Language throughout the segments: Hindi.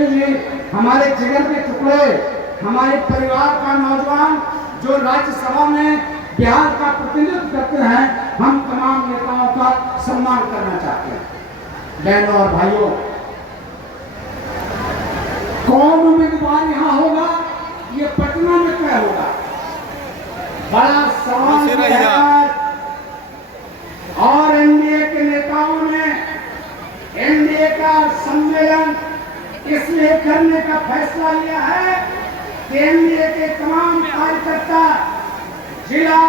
सुशील जी, हमारे जिगर के टुकड़े, हमारे परिवार का नौजवान जो राज्यसभा में बिहार का प्रतिनिधित्व करते हैं, हम तमाम नेताओं का सम्मान करना चाहते हैं। बहनों और भाइयों, कौन उम्मीदवार यहाँ होगा ये पटना में तय होगा। बड़ा सवाल है और एनडीए के नेताओं ने एनडीए का सम्मेलन इसलिए करने का फैसला लिया है कि एनडीए के तमाम कार्यकर्ता जिला,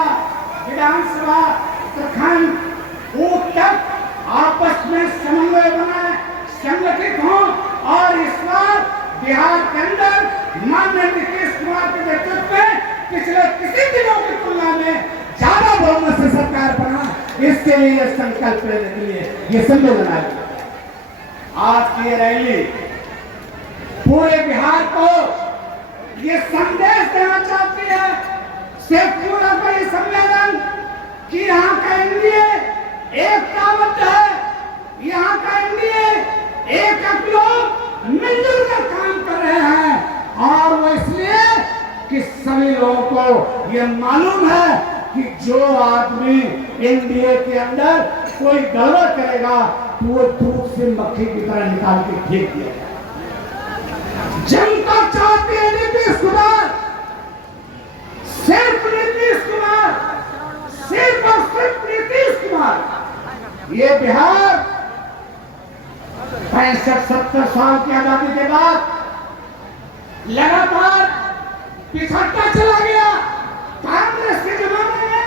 विधानसभा, प्रखंड, बूथ तक आपस में समन्वय बनाए, संगठित हों और इस बार बिहार के अंदर माननीय नीतीश कुमार के नेतृत्व में पिछले किसी दिनों की तुलना में ज्यादा बहुमत से सरकार बना, इसके लिए संकल्प लेने के लिए ये सम्मेलन आया। आज की रैली पूरे बिहार को ये संदेश देना चाहती है, सिर्फ पूरा का ये सम्मेलन कि यहाँ का एनडीए एकताबद्ध है, यहाँ का एनडीए एक लोग मिलजुल कर काम कर रहे हैं और वो इसलिए कि सभी लोगों को ये मालूम है कि जो आदमी एनडीए के अंदर कोई गड़बड़ करेगा तो वो दूध से मक्खी की तरह निकाल के फेंक दिया जाए। जनता चाहती है नीतीश कुमार, सिर्फ नीतीश कुमार, सिर्फ और सिर्फ नीतीश कुमार। ये बिहार 65-70 साल की आजादी के बाद लगातार पिछड़ता चला गया। कांग्रेस के जमाने में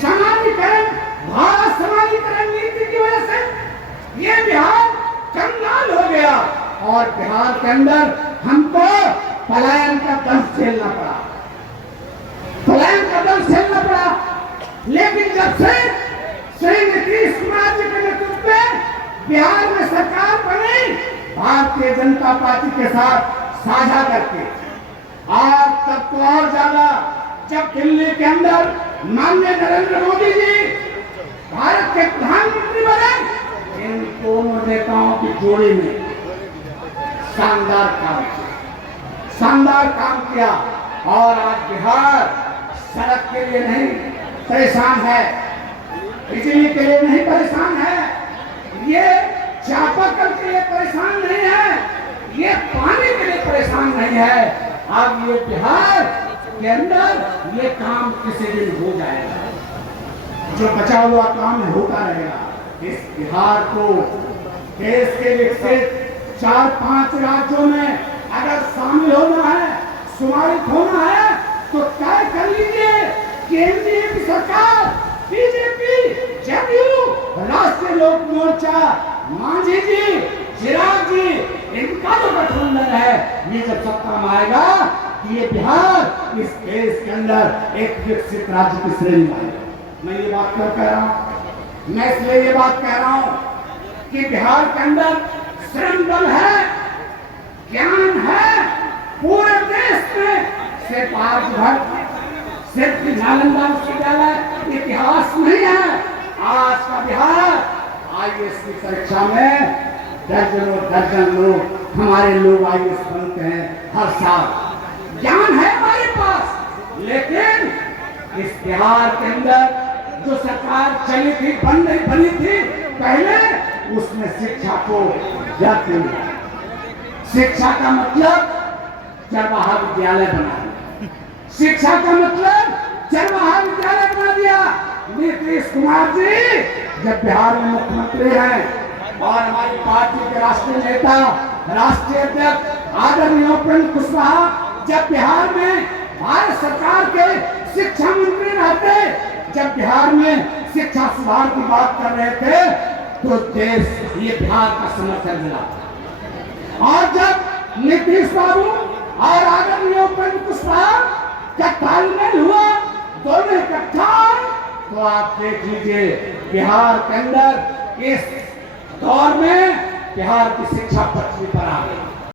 समाजीकरण, भारत समाजीकरण नीति की वजह से ये बिहार कंगाल हो गया और बिहार के अंदर हमको पलायन का दंश झेलना पड़ा, पलायन का दंश झेलना पड़ा। लेकिन जब से श्री नीतीश कुमार जी के नेतृत्व में बिहार में सरकार बनी, भारतीय जनता पार्टी के साथ साझा करके, आज तक तो और ज्यादा जब दिल्ली के अंदर माननीय नरेंद्र मोदी जी भारत के प्रधानमंत्री बने, इन दोनों नेताओं की जोड़ी में शानदार काम किया और आज बिहार सड़क के लिए नहीं परेशान है, बिजली के लिए नहीं परेशान है, ये चापाकल के लिए परेशान नहीं है, ये पानी के लिए परेशान नहीं है। अब ये बिहार के अंदर ये काम किसी दिन हो जाएगा, जो बचा हुआ काम होता रहेगा। इस बिहार को देश के विकसित 4-5 राज्यों में अगर शामिल होना है, समाहित होना है, तो तय कर लीजिए कि एनडीए की सरकार, बीजेपी, जदयू, राष्ट्रीय लोक मोर्चा, मांझी जी, चिराग जी, इनका जो गठबंधन है, ये जब सत्ता में आएगा ये बिहार इस देश के अंदर एक विकसित राज्य की श्रेणी में आएगा। मैं ये बात क्यों कह रहा हूँ? मैं इसलिए ये बात कह रहा हूँ कि बिहार के अंदर श्रम बल है, ज्ञान है, पूरे देश में सिर्फ आर्यभट्ट, सिर्फ नालंदा विश्वविद्यालय इतिहास नहीं है। आज का बिहार आईएएस की परीक्षा में दर्जन लोग, हमारे लोग आईएएस बनते हैं हर साल। ज्ञान है हमारे पास, लेकिन इस बिहार के अंदर जो सरकार चली थी, बनी थी पहले, उसने शिक्षा को जाती, शिक्षा का मतलब चरवाहा विद्यालय बना दिया, शिक्षा का मतलब चरवाहा विद्यालय बना दिया। नीतीश कुमार जी जब बिहार में मुख्यमंत्री हैं और हमारी पार्टी के राष्ट्रीय नेता, राष्ट्रीय अध्यक्ष आदरणीय उपेंद्र कुशवाहा जब बिहार में भारत सरकार के शिक्षा मंत्री रहते, जब बिहार में शिक्षा सुधार की बात कर रहे थे, तो देश ये बिहार का समर्थन मिला। और जब नीतीश बाबू और आदरणीय उपेंद्र कुशवाहा का तालमेल हुआ, दोनों इकट्ठा, तो आप देख लीजिए बिहार के अंदर इस दौर में बिहार की शिक्षा पटरी पर आ गई।